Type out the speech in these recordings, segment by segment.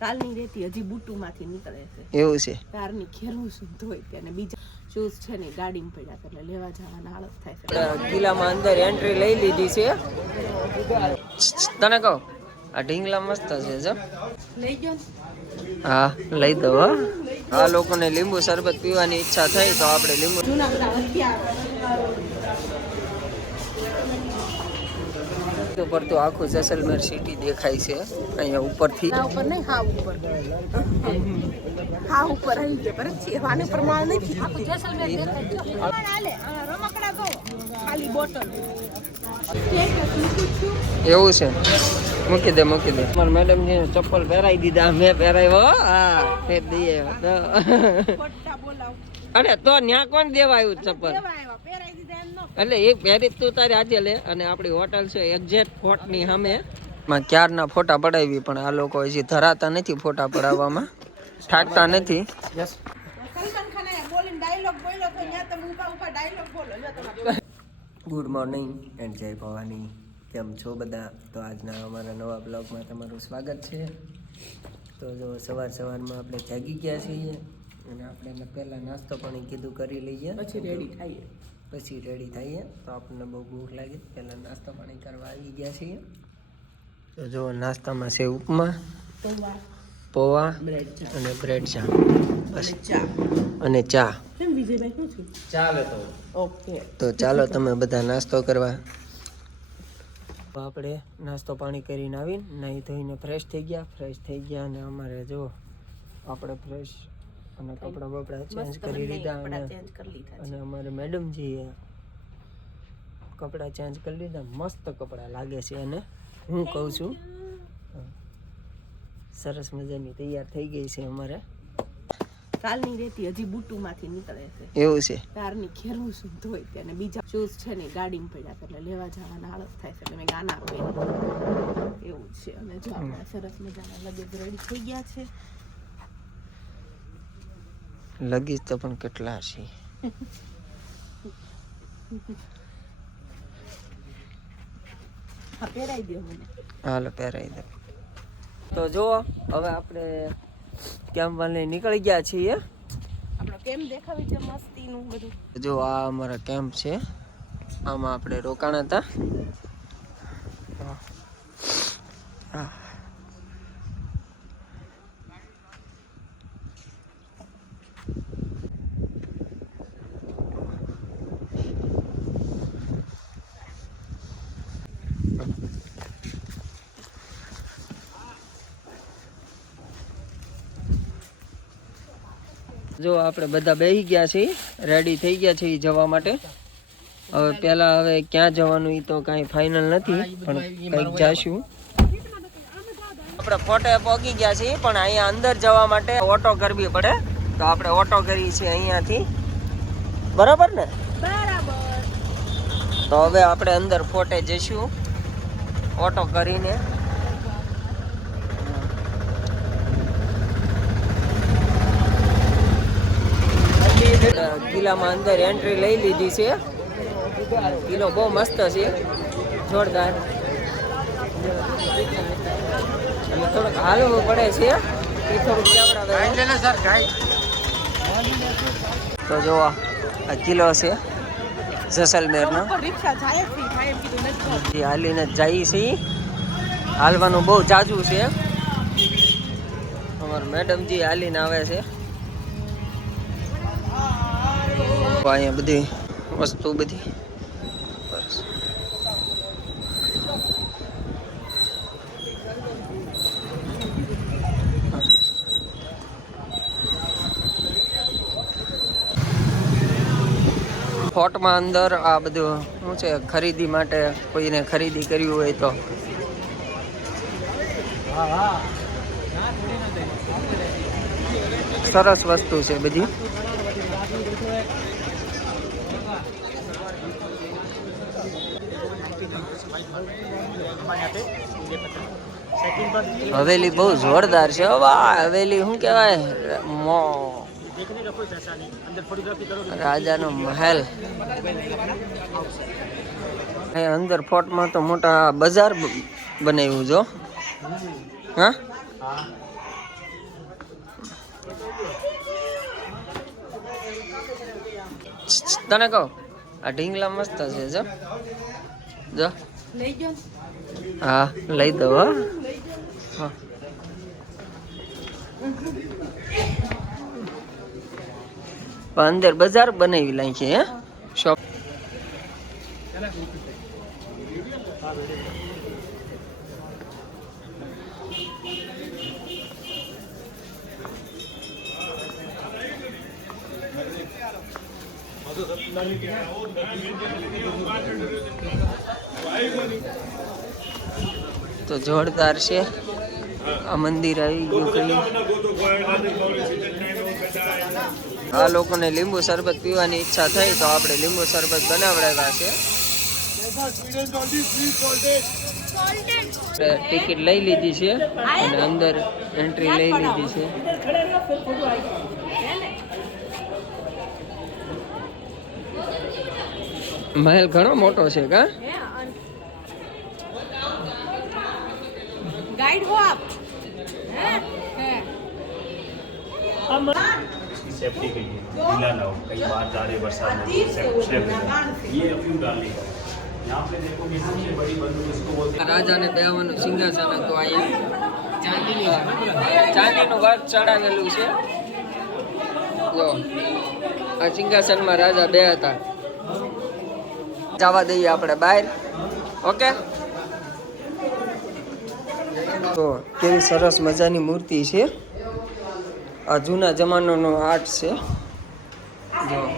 કાલની રેતી હજી બુટુમાંથી નીકળે છે. એવું છે? કારની શું શુદ્ધ કે તેને બીજા શૂઝ છે ને ગાડીમાં પડ્યા એટલે લેવા જવાના હાલત થાય છે. કિલ્લામાં અંદર એન્ટ્રી લઈ લીધી છે. તને કહો આ ઢીંગલા મસ્ત છે જો. લઈ ગયો હા લઈ દો હો. આ લોકોને લીંબુ શરબત પીવાની ઈચ્છા થઈ તો આપણે લીંબુ ઉપર તો આખું જેસલમેર સિટી દેખાય છે. અહીંયા ઉપરથી. ના ઉપર નહીં હા ઉપર. હા ઉપર આવી ગયા પર છે વાની પર નથી. આખું જેસલમેર દેખાય. છે આલે રમકડા તો ખાલી બોટલ. એવું છે. મૂકી દે મૂકી દે. મારા મેડમ જે ચપ્પલ પહેરાવી દીધા. મેં પહેરાવ્યો હા. ફેર દઈએ બોલાવ. અરે તો ન્યા કોણ દેવા આવ્યું ચપ્પલ એટલે એક પહેરી તું તારે આજે લે અને આપણી હોટલ છે એક્ઝેક્ટ ફોર્ટની સામે. માં ક્યારના ફોટા પડાવી પણ આ લોકો હજી ધરાતા નથી ફોટા પડાવવામાં. ઠાકતા નથી. સલમાન ખાને બોલીને ડાયલોગ બોલ્યો તો ત્યાં તમે ઊભા ઊભા ડાયલોગ બોલો. જો તમારે ગુડ મોર્નિંગ એન્ડ જય ભવાની. કેમ છો બધા? તો આજના અમારા નવા બ્લોગમાં તમારું સ્વાગત છે. તો જો સવાર સવારમાં આપણે જાગી ગયા છીએ. અને આપણે પહેલાં નાસ્તો પાણી કીધું કરી લઈએ. પછી રેડી થાય. પછી રેડી થઈએ. તો આપણને બહુ ભૂખ લાગે. પહેલાં નાસ્તો પાણી કરવા આવી ગયા છીએ. તો જો નાસ્તામાં છે ઉપમા પૌવા. પૌવા બ્રેડ ચા. અને બ્રેડ ચા. બસ. ચા. અને ચા. કેમ વિજયભાઈ શું છે? ચાલે તો. ઓકે. તો ચાલો તમે બધા નાસ્તો કરવા. તો આપણે નાસ્તો પાણી કરીને આવીને નાહી ધોઈને ફ્રેશ થઈ ગયા. ફ્રેશ થઈ ગયા અને અમારે જો આપણે ફ્રેશ અને કપડાં બપડા ચેન્જ કરી લીધા અને અમારે મેડમજીએ કપડાં ચેન્જ કરી લીધા મસ્ત કપડાં લાગે છે અને હું કહું છું. સરસ મજાની તૈયાર થઈ ગઈ છે અમારે. કાલની રેતી હજી બુટુમાંથી નીકળે છે. એવું છે. કારની ખેરું શું ધોઈ ત્યાં બીજા શૂઝ છે ને ગાડીમાં પડ્યા છે એટલે લેવા જવાના આળસ થાય છે મેં ગાના આપી એવું છે. અને જો આપણા સરસ મજાના લગેજ રેડી થઈ ગયા છે. લગીજ તો પણ કેટલા છે હા પહેરાઈ દો હાલો પહેરાવી દે. તો જુઓ હવે આપણે કેમ્પ વાલે નીકળી ગયા છીએ. આપણો કેમ દેખાવી છે મસ્તીનું બધું? જો આ અમારા કેમ્પ છે. આમાં આપણે રોકાણ હતા. જો આપણે બધા બેસી ગયા છીએ રેડી થઈ ગયા છીએ જવા માટે. હવે પેલા હવે ક્યાં જવાનું એ તો કાંઈ ફાઇનલ નથી પણ કંઈક જાશું. આપણે ફોટે પહોંચી ગયા છીએ પણ અહીંયા અંદર જવા માટે ઓટો કરવી પડે. તો આપણે ઓટો કરી છીએ અહીંયાથી. બરાબર ને? બરાબર. તો હવે આપણે અંદર ફોટે જઈશું ઓટો કરીને. કિલ્લામાં અંદર એન્ટ્રી લઈ લીધી છે. કિલ્લો બહુ મસ્ત છે. જોરદાર. અને થોડુંક હાલવું પડે છે. તો જોવા આ કિલ્લો છે જેસલમેરનો. જે, હાલીને જઈએ છીએ હાલવાનું બહુ જાજુ છે. અમારા મેડમજી હાલીને આવે છે. અહીંયા બધી વસ્તુ બધી. ફોટમાં અંદર આ બધું શું છે, ખરીદી માટે કોઈને ખરીદી કરવી હોય તો. સરસ વસ્તુ છે બધી. હવેલી બહુ જોરદાર છે. હવેલી શું કહેવાય? મો રાજાનો મહેલ. અંદર ફોર્ટમાં તો મોટા બજાર બનાવ્યું જો હા? તને કહો, આ ઢીંગલા મસ્ત છે, જો. જો. હા લઈ દો હો. અંદર બજાર બનાવી લાય છે શોપ તો જોરદાર છે. આ મંદિર આવી ગયું આ લોકોને લીંબુ શરબત પીવાની ઈચ્છા થઈ તો આપણે લીંબુ શરબત બનાવડાવ્યા છે. ટિકિટ લઈ લીધી છે અને અંદર એન્ટ્રી લઈ લીધી છે. મહેલ ઘણો મોટો છે કા? गीला ना हो कई बार जा रहे बरसात में तो सेफ- सेफ हो जाए। ये अफीम डालने का यहाँ पे देखो कि सबसे बड़ी बंदूक इसको बोलते हैं રાજાને બેહવાનું સિંહાસન હતું અહીંયા ચાંદીનું ચાંદીનું વર્ક ચડાવેલું છે જો આ સિંહાસનમાં રાજા બે હતા જવા દઈએ આપણે બહાર ઓકે તો કેવી સરસ મજાની મૂર્તિ છે આ જૂના જમાનાનો આર્ટ છે જો.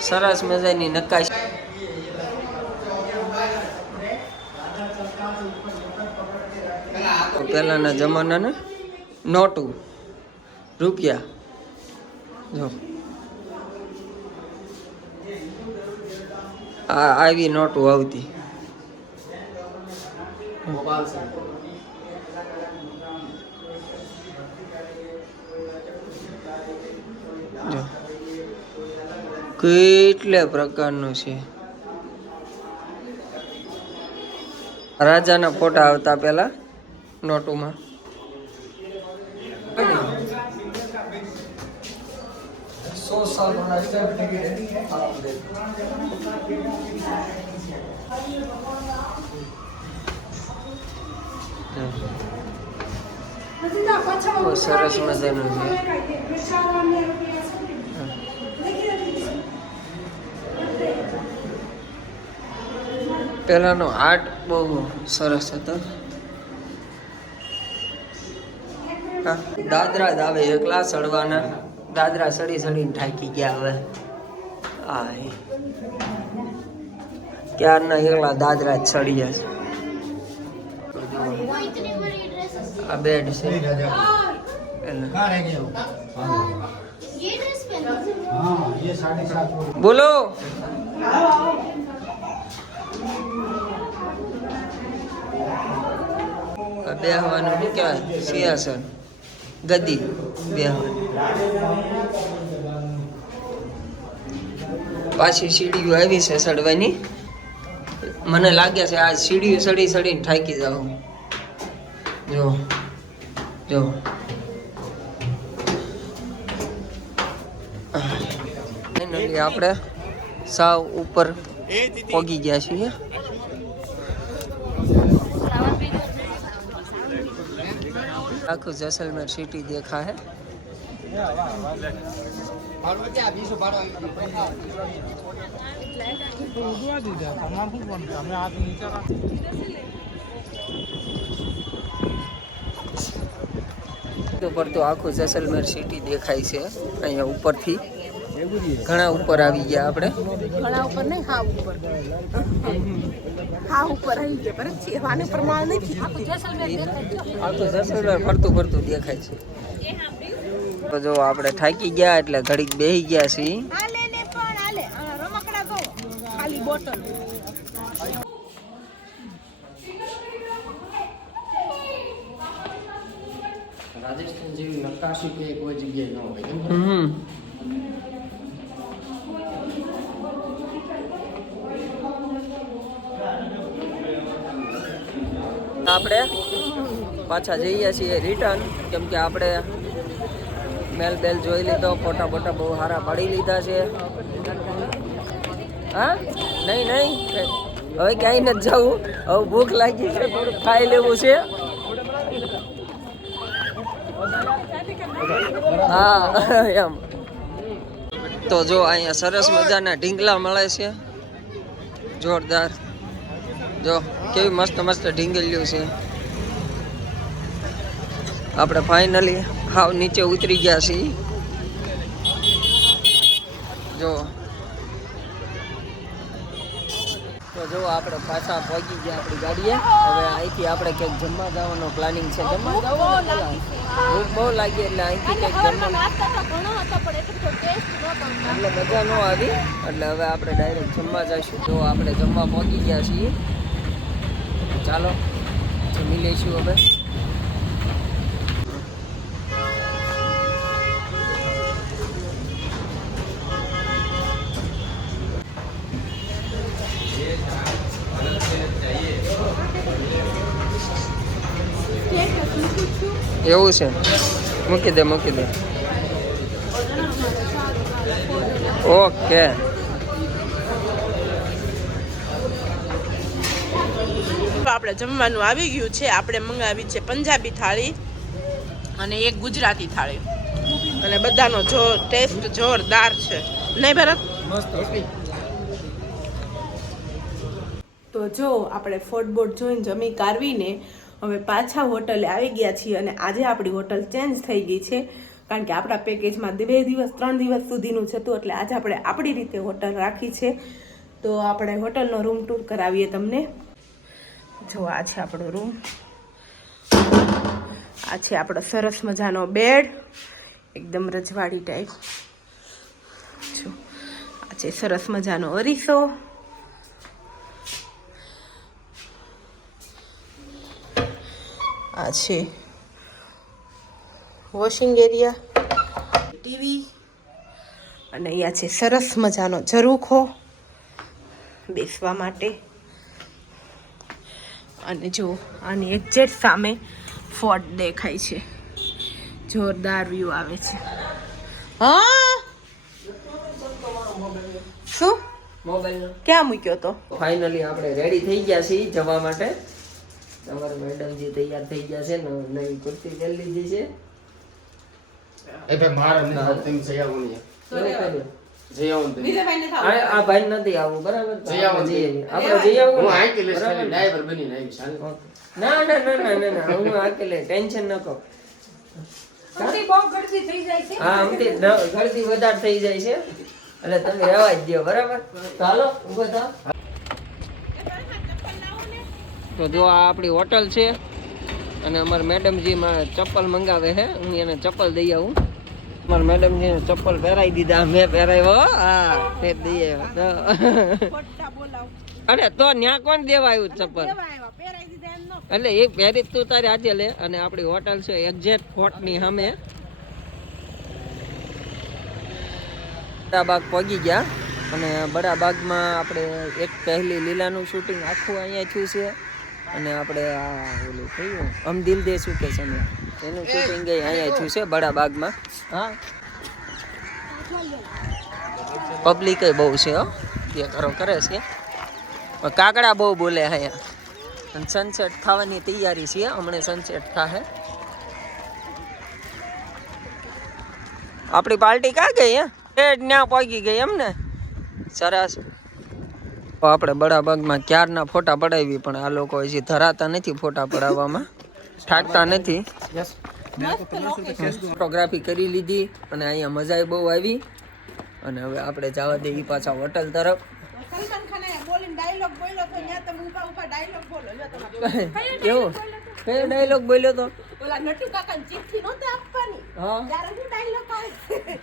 સરસ મજાની નકાશી. પહેલાના જમાનાને નોટું રૂપિયા. જો. આ આવી નોટું આવતી. કેટલા પ્રકારનું છે? રાજાના ફોટા આવતા પેલા નોટુમાં. બહુ સરસ મજાનું છે પહેલાંનો આર્ટ બહુ સરસ હતો હા, દાદરા જ આવે એકલા સડવાના. દાદરા સડી સડીને થાકી ગયા હવે. આ. ક્યારના એકલા દાદરા જ સડી જાય આ બેડ છે. બોલો. બેહવાનું શું કહેવાય? સિંહાસન. ગદી બેહવાનું. પાછી સીડીઓ આવી છે સડવાની મને લાગ્યા છે આ સીડીઓ સડી સડીને થાકી જાવ જો. જો ફાઇનલી આપણે સાવ ઉપર પગી ગયા છીએ. આખું જેસલમેર સિટી દેખા હે ઉપર પડતું આખું જેસલમેર સિટી દેખાય છે અહીંયા ઉપરથી. ઘણા ઉપર આવી ગયા આપણે. ઘણા ઉપર નહીં હા ઉપર. હા ઉપર આવી ગયા પર છે. આને પ્રમાણ નથી. આખું જેસલમેર આખું જેસલમેર ફરતું ફરતું દેખાય છે. તો જો આપણે થાકી ગયા એટલે ઘડીક બેહી ગયા છીએ હાલે ને પણ હાલે આ રમકડા ગો ખાલી બોટલ રાજસ્થાન જેવી નકાશી કે કોઈ જગ્યાએ ન હોય હમ આપણે પાછા જઈએ છીએ રિટર્ન કેમ કે આપણે મેલ બેલ જોઈ લીધો, ફોટા બોટા બહુ સારા પાડી લીધા છે. હા? નહીં નહીં. હવે ક્યાંય નથી જવું. હવે ભૂખ લાગી છે થોડું ખાઈ લેવું છે. હા, એમ. તો જો અહીંયા સરસ મજાના ઢીંગલા મળે છે. જોરદાર. જો, કેવી મસ્ત મસ્ત ઢીંગલ્યું છે. આપણે ફાઇનલી હાવ નીચે ઉતરી ગયા છીએ. જો તો જો આપણે પાછા પહોંચી ગયા આપણી ગાડીએ. હવે અહીંથી આપણે ક્યાંક જમવા જવાનો પ્લાનિંગ છે. જમવા જવાનું ભૂખ બહુ લાગી એટલે અહીંથી ક્યાંક એટલે મજા ન આવી. એટલે હવે આપણે ડાયરેક્ટ જમવા જઈશું. તો આપણે જમવા પહોંચી ગયા છીએ. ચાલો જમી લઈશું હવે. એવું છે. મૂકી દે મૂકી દે. ઓકે. આપણે જમવાનું આવી ગયું છે. આપણે મંગાવી છે પંજાબી થાળી અને એક ગુજરાતી થાળી. અને બધાનો જો ટેસ્ટ જોરદાર છે. નહીં ભરત? તો જો આપણે ફોટબોર્ડ જોઈને જમી કારવીને હવે પાછા હોટલે આવી ગયા છીએ અને આજે આપણી હોટલ ચેન્જ થઈ ગઈ છે. કારણ કે આપણા પેકેજમાં બે દિવસ, ત્રણ દિવસ સુધીનું છે તો એટલે આજે આપણે આપણી રીતે હોટલ રાખી છે. તો આપણે હોટલનો રૂમ ટૂર કરાવીએ તમને. જો, આ છે આપણો રૂમ. આ છે આપણો સરસ મજાનો બેડ. એકદમ રજવાડી ટાઈપ જો, આ છે સરસ મજાનો અરીસો. આ છે. વોશિંગ એરિયા ટીવી અને અહીંયા છે સરસ મજાનો ઝરૂખો બેસવા માટે. અને જો આની એક્ઝેક્ટ સામે ફોર્ટ દેખાય છે. જોરદાર વ્યૂ આવે છે. હા? શું? મોબાઈલ ક્યાં મૂક્યો તો? ફાઇનલી આપણે રેડી થઈ ગયા છીએ જવા માટે. તમારા મેડમજી તૈયાર થઈ ગયા છે ને નવી કુર્તી કરી લીધી છે. એ ભાઈ મારે નથી આવતું, જઈ આવું નહીં. કેવું કર્યું? જઈ આવું આ આ ભાઈ નથી આવું બરાબર? જઈ આવું આપણે આપણે જઈ આવું હું ને? આંકી લઈશ, બરાબર? ખાલી ને? driver બનીને આવીશ, હાલ. ના ના ના ના ના ના હું આકેલે ટેન્શન ન કહો હા? ન- વધારે થઈ જાય છે. એટલે તમે રહેવા જ દો બરાબર? ચાલો ઊભો થાવ. તો જો આ આપણી હોટલ છે અને અમારા મેડમજી માં ચપ્પલ મંગાવે છે. હું એને ચપ્પલ દઈ આવું. અમારા મેડમજી ને ચપ્પલ પહેરાવી દીધા. મેં પહેરાવ્યો હા. તે દઈ આવ્યો. અરે તો ન્યા કોણ દેવા આવ્યું ચપ્પલ? એટલે એ પહેરી તું તારે આજે લે. અને આપણી હોટલ છે એક્ઝેક્ટ ફોર્ટની સામે. બડાબાગ પહોંચી ગયા. અને બડાબાગમાં આપણે એક પહેલી લીલાનું શૂટિંગ આખું અહીંયા થયું છે. અને આપણે આ ઓલું થયું હમ દિલ દે શું કે ને, એનું શૂટિંગ અહીંયા થયું છે બડાબાગમાં હા? પબ્લિક બહુ છે, હો. બે કરો કરે છે. કાકડા બહુ બોલે અહીંયા. અને સનસેટ થવાની તૈયારી છે, હમણાં સનસેટ થાય આપણી પાર્ટી કા ગઈ, હે? ત્યાં પહોંચી ગઈ એમ ને સરસ. તો આપણે બડાબાગમાં ક્યારના ફોટા પડાવી પણ આ લોકો હજી ધરાતા નથી ફોટા પડાવવામાં. ઠાકતા નથી. ફોટોગ્રાફી કરી લીધી અને અહીંયા મજા બહુ આવી. અને હવે આપણે જવા દઈએ પાછા હોટલ તરફ. કેવું? કયો ડાયલોગ બોલ્યો તો? ઓલા નટુ કાકા ચિઠ્ઠી નહોતી આપવાની? હા. ત્યારે હું ડાયલોગ આવે.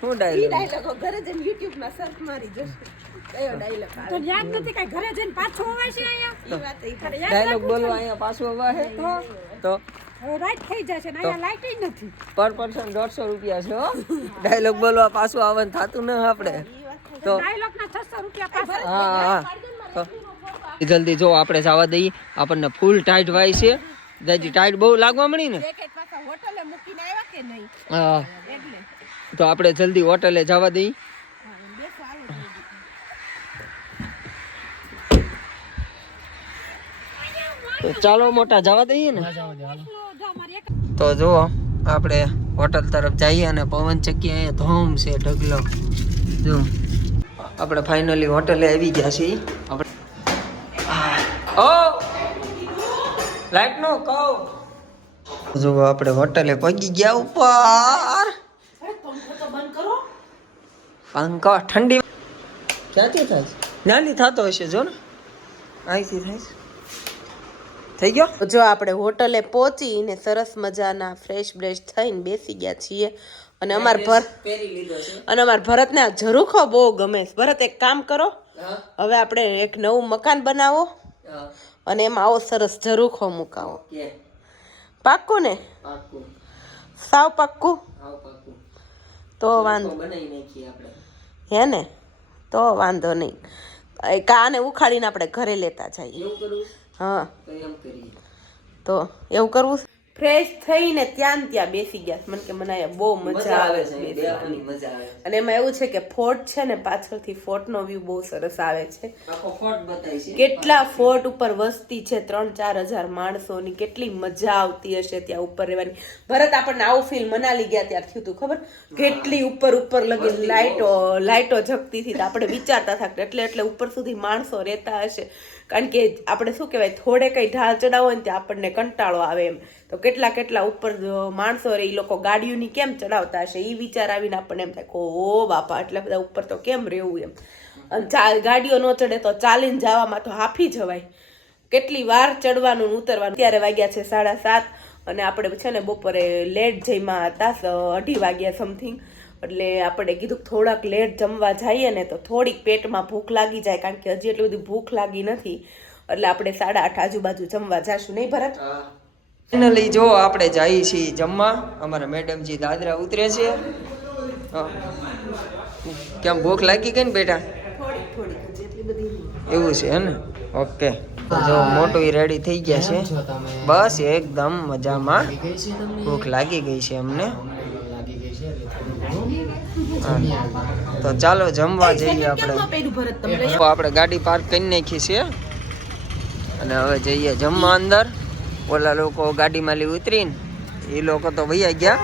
શું ડાયલોગ ઘરે જઈને યુટ્યુબમાં સર્ચ મારી જશે. ડાયલોગ યાદ નથી કઈ ઘરે જઈને પાછો આવે છે અહીંયા? ઈ વાત ઈ ખરી. ડાયલોગ બોલવા અહીંયા પાછું તો? રાઈટ થઈ જશે ને અહીંયા લાઈટ નથી. પર પર્સન દોઢસો રૂપિયા છે હો. ડાયલોગ બોલવા પાછું આવવાનું થતું ન આપણે. તો? ડાયલોગ ના છસો રૂપિયા પાછા. હા. હા જલ્દી જો આપણે જવા દઈએ. આપણને ફૂલ ટાઈટ વાય છે. દાદી ટાઈટ બહુ લાગવા મળી ને? હા. તો આપણે જલ્દી હોટલે જવા દઈ હા, બેસો હાલો જલ્દી. તો ચાલો મોટા જવા દઈએ ને? તો જુઓ આપણે હોટલ તરફ જઈએ અને પવન ચક્કી અહીંયા ધોમ છે ઢગલો. જો આપણે ફાઇનલી હોટલે આવી ગયા છીએ. આપણે ઓ! લાઈટ નો કહો. જુઓ આપણે હોટલે પગી ગયા ઉપર. પંખો ઠંડી ક્યાંથી થાય નાની થતો હશે જો ને. અહીંથી થાય થઈ ગયો. જો આપણે હોટલે પહોંચીને સરસ મજાના ફ્રેશ બ્રેશ થઈને બેસી ગયા છીએ. અને અમાર ભર અને અમાર ભરતને આ ઝરૂખો બહુ ગમે છે. ભરત એક કામ કરો. હવે આપણે એક નવું મકાન બનાવો. અને એમાં આવો સરસ ઝરૂખો મુકાવો. પાક્કું ને? સાવ પાક્કું? તો વાંધો હે ને? તો વાંધો નહીં. કાને ઉખાડીને આપણે ઘરે લેતા જઈએ. હા. તો એમ કરીએ. તો એવું કરવું ફ્રેશ થઈને ત્યાં ત્યાં બેસી ગયા. મને કે મને અહીંયા બહુ મજા આવે છે મજા આવે અને એમાં એવું છે કે ફોર્ટ છે ને પાછળથી ફોર્ટનો વ્યૂ બહુ સરસ આવે છે. કેટલા ફોર્ટ ઉપર વસ્તી છે ત્રણ ચાર હજાર માણસોની. કેટલી મજા આવતી હશે ત્યાં ઉપર રહેવાની. ભરત આપણને આવું ફીલ મનાલી ગયા ત્યાં થયું હતું ખબર? કેટલી ઉપર ઉપર લગી લાઇટો લાઇટો જગતી હતી. આપણે વિચારતા હતા એટલે એટલે ઉપર સુધી માણસો રહેતા હશે. કારણ કે આપણે શું કહેવાય, થોડે કંઈ ઢાળ ચડાવો ને ત્યાં આપણને કંટાળો આવે એમ. તો કેટલા કેટલા ઉપર માણસો રે એ લોકો ગાડીઓની કેમ ચડાવતા હશે? એ વિચાર આવીને આપણને એમ થાય ઓ બાપા એટલા બધા ઉપર તો કેમ રહેવું એમ? અને ચા- ગાડીઓ ન ચડે તો ચાલીને જવામાં તો હાફી જવાય. કેટલી વાર ચડવાનું ઉતરવાનું? ત્યારે વાગ્યા છે સાડા સાત અને આપણે છે ને બપોરે લેટ જઈમાં હતા અઢી વાગ્યા સમથિંગ એટલે આપણે કીધું કે થોડાક લેટ જમવા જઈએ ને તો થોડીક પેટમાં ભૂખ લાગી જાય કારણ કે હજી એટલી બધી ભૂખ લાગી નથી. એટલે આપણે સાડા આઠ આજુબાજુ જમવા જાશું નહીં ભરત? ફાઇનલી જો આપણે જઈએ છીએ જમવા અમારા મેડમજી દાદરા ઉતરે છે. હા. કેમ ભૂખ લાગી ગઈ ને બેટા? એવું છે ને? ઓકે. જો મોટું રેડી થઈ ગયા છે. બસ એકદમ મજામાં ભૂખ લાગી ગઈ છે અમને લાગી ગઈ છે એટલે થોડું ઘણું હા. જમી આવ્યા. તો ચાલો જમવા જઈએ આપણે. આપણે ગાડી પાર્ક કરી નાખી છે. અને હવે જઈએ જમવા અંદર. ઓલા લોકો ગાડીમાં લઈ ઉતરીને એ લોકો તો વૈયા ગયા.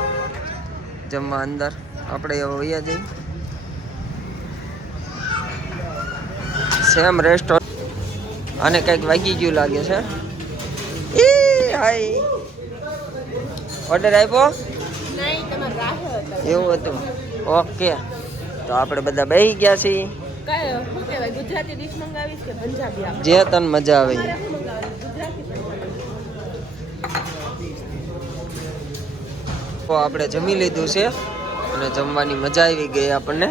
જમવા અંદર. આપણે હવે વૈયા જઈએ. સેમ રેસ્ટોરન્ટ અને કંઈક વાગી ગયું લાગે છે. હાય. ઓર્ડર આપ્યો? એવું હતું. ઓકે. તો આપણે બધા બેહી ગયા છીએ. જે તને મજા આવે. તો આપણે જમી લીધું છે અને જમવાની મજા આવી ગઈ આપણને.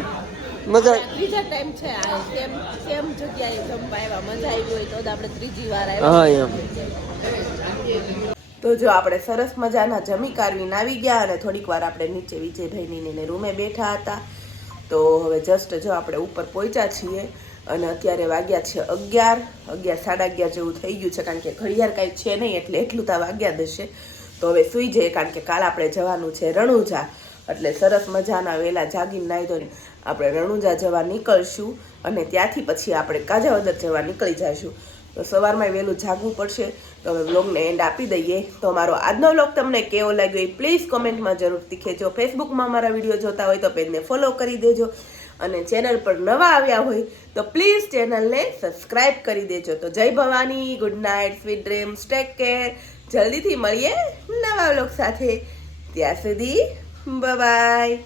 મજા બીજા ટાઈમ છે આ. સેમ સેમ જગ્યાએ જમવા આવ્યા. મજા આવી હોય તો આપણે ત્રીજી વાર આવ્યા. હા એમ. તો જો આપણે સરસ મજાના જમી કારવીને આવી ગયા અને થોડીક વાર આપણે નીચે વિજયભાઈની રૂમે બેઠા હતા. તો હવે જસ્ટ જો આપણે ઉપર પહોંચ્યા છીએ અને અત્યારે વાગ્યા છે અગિયાર અગિયાર સાડા અગિયાર જેવું થઈ ગયું છે કારણ કે ઘડિયાળ કાંઈ છે નહીં એટલે એટલું તો વાગ્યા દશે. તો હવે સૂઈ જઈએ કારણ કે કાલ આપણે જવાનું છે રણુજા. એટલે સરસ મજાના વહેલા જાગીને નાહી ધોઈને આપણે રણુજા જવા નીકળશું અને ત્યાંથી પછી આપણે કાજાવદર જવા નીકળી જઈશું તો સવારમાં વહેલું જાગવું પડશે. તો હવે વ્લોગને એન્ડ આપી દઈએ. તો મારો આજનો વ્લોગ તમને કેવો લાગ્યો એ પ્લીઝ કોમેન્ટમાં જરૂરથી ખેંચો ફેસબુકમાં મારા વીડિયો જોતા હોય તો પેજને ફોલો કરી દેજો. અને ચેનલ પર નવા આવ્યા હોય તો પ્લીઝ ચેનલને સબસ્ક્રાઇબ કરી દેજો. તો જય Bhavani good night sweet dreams take care જલ્દીથી મળીએ નવા વ્લોગ સાથે. ત્યાં સુધી બાય